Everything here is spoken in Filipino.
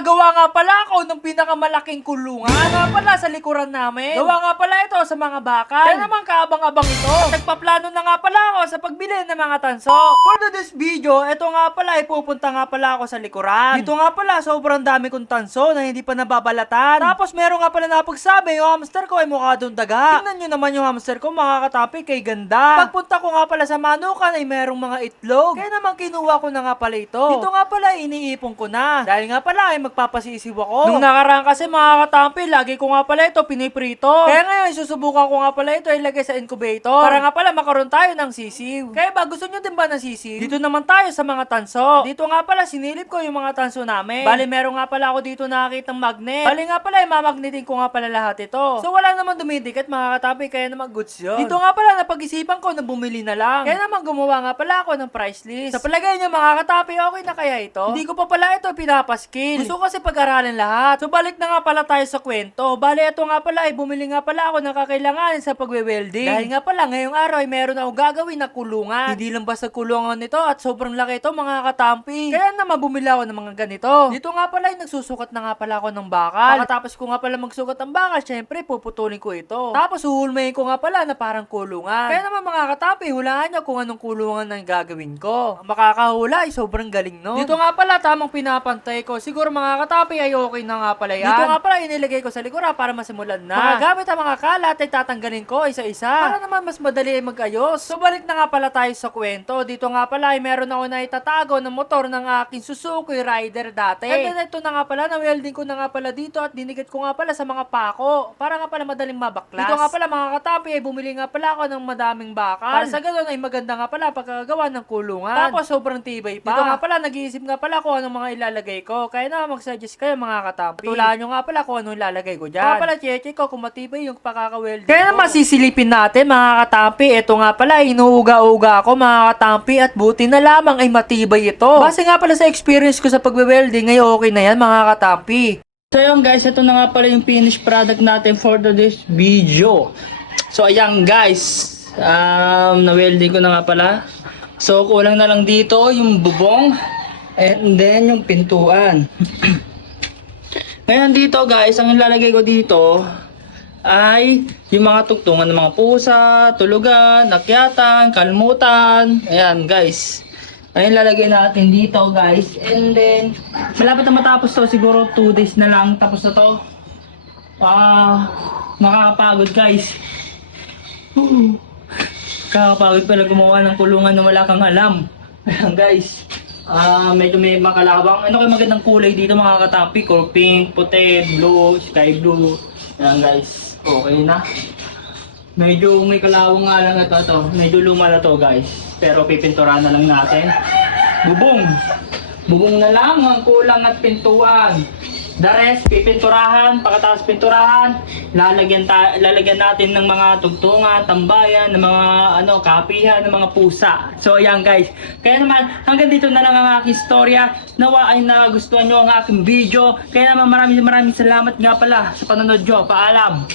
Gagawa nga pala ako ng pinakamalaking kulungan nga pala sa likuran namin. Gawa nga pala ito sa mga bakal. Kaya naman kaabang-abang ito. At nagpaplano na nga pala ako sa pagbili ng mga tanso. For this video, ito nga pala ay pupunta nga pala ako sa likuran. Dito nga pala sobrang dami kong tanso na hindi pa nababalatan. Tapos meron nga pala napagsabi yung hamster ko ay mukha doon daga. Tingnan nyo naman yung hamster ko, makakatapi kay ganda. Pagpunta ko nga pala sa manukan ay merong mga itlog. Kaya naman kinuha ko na nga pala ito. Dito nga pala iniipon ko na. Dahil nga pala ay magpapasisiw ako. Nung nakaraan kasi mga katampi, lagi ko nga pala ito piniprito. Kaya ngayon susubukan ko nga pala ito ilagay sa incubator. Para nga pala makaroon tayo ng sisiw. Kaya ba gusto nyo din ba ng sisiw? Dito naman tayo sa mga tanso. Dito nga pala sinilip ko yung mga tanso namin. Bali meron nga pala ako dito nakakitang magnet. Bali nga pala mamagnetin ko nga pala lahat ito. So wala naman dumidikit mga katampi, kaya naman goods yun. Dito nga pala napag-isipan ko na bumili na lang. Kaya naman gumawa nga pala ako ng price list. Sa palagay nyo mga katampi, okay na kaya ito? Hindi ko pa pala ito pinapaskill. Gusto ko kasi pag-aralan lahat. So balik na nga pala tayo sa kwento. Bali ito nga pala ay bumili nga pala ako ng kakailanganin sa pagwe-welding. Dahil nga pala ngayong araw ay meron ako gagawin na kulungan. Hindi lang basta kulungan nito at sobrang laki ito mga katampi. Kaya naman bumili ako ng mga ganito. Dito nga pala ay nagsusukat na nga pala ako ng bakal. Pagkatapos ko nga pala magsukat ng bakal, syempre puputulin ko ito. Tapos uhulmayin ko nga pala na parang kulungan. Kaya naman mga katampi, hulaan nyo kung anong kulungan ang gagawin ko. Ang makakahula ay sobrang galing no. Dito nga pala tamang pinapantay ko. Siguro mga katampi ay okay na nga pala yan. Dito nga pala inilagay ko sa likuran para masimulan na. Pagkagamit ang mga kalat ay tatanggalin ko isa-isa. Para naman mas madali ay mag-ayos. So balik na nga pala tayo sa kwento. Dito nga pala ay meron ako na itatago ng motor ng aking Suzuki Rider dati. And then ito na nga pala, na-welding ko na nga pala dito at dinikit ko nga pala sa mga pako. Para nga pala madaling mabaklas. Dito nga pala mga katampi ay bumili nga pala ako ng madaming bakal. Para sa ganun ay maganda nga pala pagkagawa ng kulungan. Tapos sobrang tibay pa. Dito nga pala nag-iisip nga pala kung anong mga ilalagay ko. Kaya na mag-suggest kayo mga katampi. Tulaan nyo nga pala kung anong ilalagay ko dyan. Kaya pala check ko kung matibay yung pakaka-welding ko. Kaya na masisilipin natin mga katampi. Ito nga pala inuuga-uga ako mga katampi at buti na lamang ay matibay ito. Base nga pala sa experience ko sa pagwe-welding ay okay na yan mga katampi. So yun guys, ito na nga pala yung finished product natin for this video. So ayan guys, na-welding ko na nga pala. So kulang na lang dito yung bubong and then yung pintuan. Ngayon dito guys, ang ilalagay ko dito ay yung mga tugtungan ng mga pusa, tulugan, akyatan, kalmutan. Ayan guys. Ayun lalagay natin dito guys. And then malapit na matapos to, siguro 2 days na lang tapos na to. Nakakapagod guys. Kakapagod pala gumawa ng kulungan na wala kang alam. Ayan guys. Medyo may makalabang. Ano kayo magandang kulay dito mga katampi? Color pink, puti, blue, sky blue. Ayan guys. Okay na. Medyo may kalawang nga lang ito. Medyo luma na to guys. Pero pipinturahan na lang natin. Bubong. Bubong na lang ang kulang at pintuan. The rest, pipinturahan. Pagkatapos pinturahan, lalagyan natin ng mga tugtungan, tambayan, ng mga kapihan, ng mga pusa. So ayan guys. Kaya naman, hanggang dito na lang ang aking istorya. Nawa ay nagustuhan nyo ang aking video. Kaya naman maraming salamat nga pala sa panonood nyo. Paalam!